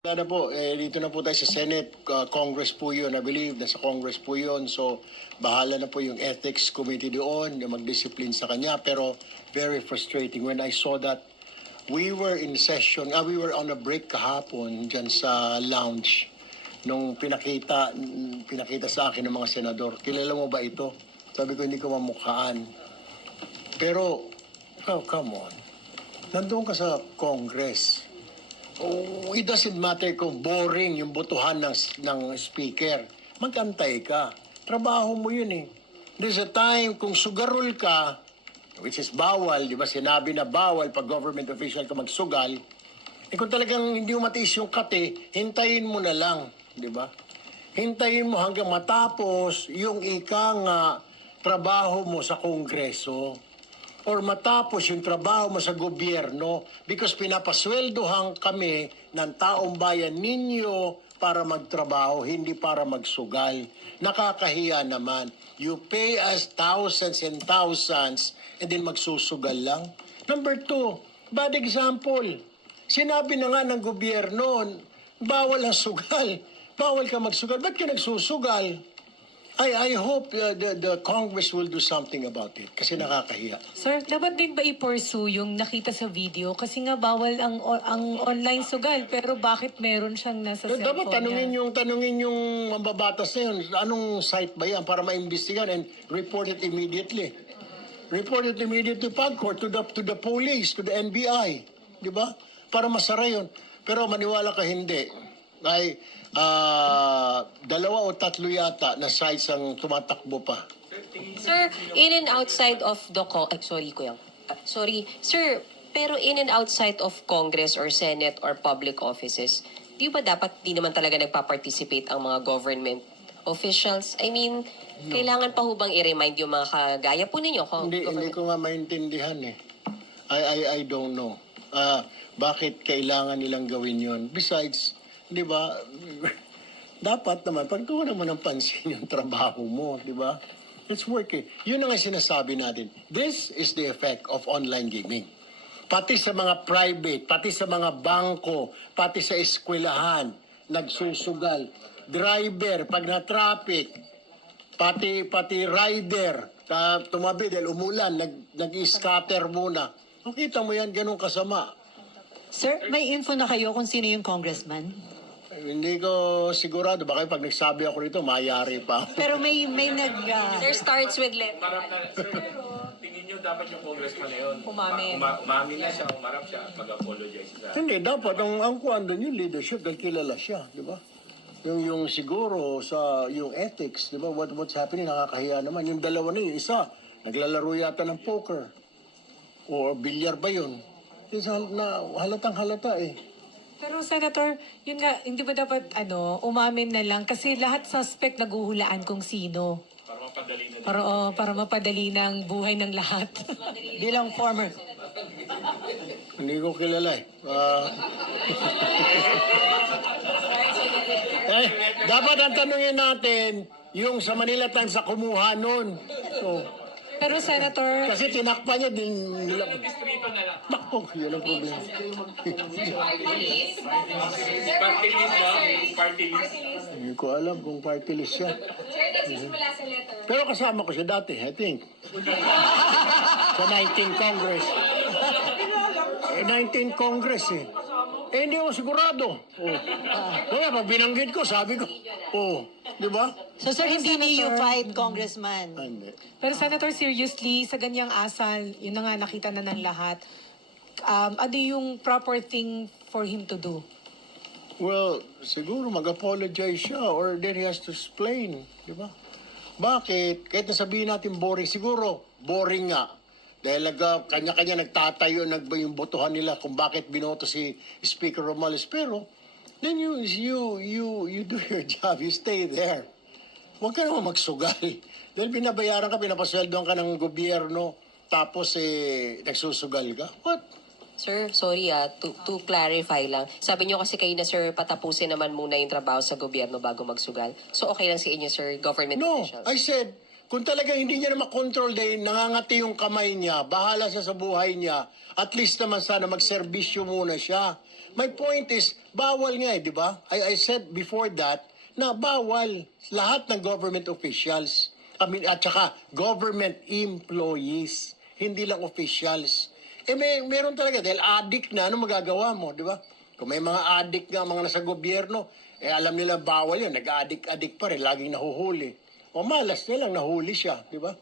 Wala na po, dito na po tayo sa Senate, Congress po yun, I believe, nasa Congress po yun. So, bahala na po yung Ethics Committee doon, yung mag-discipline sa kanya. Pero, very frustrating when I saw that we were in session, we were on a break kahapon dyan sa lounge nung pinakita sa akin ng mga senador. Kilala mo ba ito? Sabi ko, hindi ko mamukhaan. Pero, oh, come on. Nandun ka sa Congress. Oh, it doesn't matter kung boring yung botohan ng speaker. Magantay ka. Trabaho mo yun eh. There's a time kung sugarol ka, which is bawal, di ba? Sinabi na bawal pag government official ka magsugal. Eh kung talagang hindi mo matiis yung kate, hintayin mo na lang, di ba? Hintayin mo hanggang matapos yung ikang trabaho mo sa Kongreso or matapos yung trabaho mo sa gobyerno because pinapasweldohan kami ng taong bayan ninyo para magtrabaho, hindi para magsugal. Nakakahiya naman. You pay us thousands and thousands and then magsusugal lang. Number 2, bad example. Sinabi na nga ng gobyerno, bawal ang sugal. Bawal ka magsugal. Ba't ka nagsusugal? I hope the Congress will do something about it kasi nakakahiya. Sir, dapat din ba i-pursue yung nakita sa video? Kasi nga bawal ang online sugal, pero bakit meron siyang nasa cellphone Dapat tanungin yung mambabatas na yun, anong site ba yan para maimbestigan and report it immediately. Report it immediately to PAGCOR, to the police, to the NBI. Di ba? Para masara yun. Pero maniwala ka hindi. Ay 2 o 3 yata na sites ang tumatakbo pa. Sir, in and outside of the Sir, pero in and outside of Congress or Senate or public offices, di ba dapat di naman talaga nagpa-participate ang mga government officials? I mean, kailangan pa hubang i-remind yung mga kagaya po ninyo? Hindi ko nga maintindihan eh. I don't know. Bakit kailangan nilang gawin yun? Besides, di ba, dapat naman, pagtuwa naman ng pansin yung trabaho mo, di ba? It's working. Yun ang sinasabi natin. This is the effect of online gaming. Pati sa mga private, pati sa mga bangko, pati sa eskwelahan, nagsusugal. Driver, pag na-traffic, pati rider, tumabi dahil umulan, nag-scatter muna. Nakita mo yan, ganun kasama. Sir, may info na kayo kung sino yung congressman? Hindi ko sigurado. Baka pag nagsabi ako rito, mayari pa. Pero may Sir, starts with letter. Umarap na, sir, tingin nyo dapat yung congressman na yun. Umamin. Umamin na siya, umarap siya, mag-apologize siya. Hindi, dapat. Ang kuwan doon yung leadership dahil kilala siya, di ba? Yung siguro sa yung ethics, di ba? What's happening, nakakahiya naman. Yung dalawa na yung isa, naglalaro yata ng poker. O bilyar ba yun? Halatang halata eh. Pero Senator, yun nga, hindi ba dapat umamin na lang? Kasi lahat suspect naguhulaan kung sino. Para mapadali na din. Para mapadali ng buhay ng lahat. bilang former. Hindi ko kilala eh. Dapat ang tanungin natin, yung sa Manila Times sa kumuha nun. So, Pero Senator, kasi tinakpan niya din nila. Distrito na lang. Bakit? Yun ang problema. Party list ba? Party list. Hindi ko alam kung party list siya. Pero kasama ko siya dati, I think. Sa 19 Congress. 19 Congress eh. Hindi ako sigurado. Kaya pag binanggit ko, sabi ko, di ba? So sir, hindi niyo fight, congressman? Hindi. pero Senator, seriously, sa ganyang asal, yun na nga nakita na ng lahat, ano yung proper thing for him to do? Well, siguro mag-apologize siya or then he has to explain, di ba? Bakit? Kahit nasabihin natin boring, siguro boring nga. Dahil kanya-kanya nagtatayo, yung botohan nila kung bakit binoto si Speaker Romales. Pero, then you do your job, you stay there. Huwag ka naman magsugal. Dahil binabayaran ka, pinapasweldoan ka ng gobyerno, tapos nagsusugal ka. What? Sir, sorry to clarify lang. Sabi niyo kasi kayo na, sir, patapusin naman muna yung trabaho sa gobyerno bago magsugal. So okay lang sa inyo, sir, government No, officials? I said, kung talaga hindi niya na makontrol dahil nangangati yung kamay niya, bahala siya sa buhay niya, at least naman sana magserbisyo muna siya. My point is, bawal nga di ba? I said before that, na bawal lahat ng government officials. At saka, government employees, hindi lang officials. Meron talaga, dahil addict na, ano magagawa mo, di ba? Kung may mga addict nga, mga nasa gobyerno, alam nila bawal yun, nag-addict pa rin, laging nahuhuli. O malas nilang nahuli siya, di ba?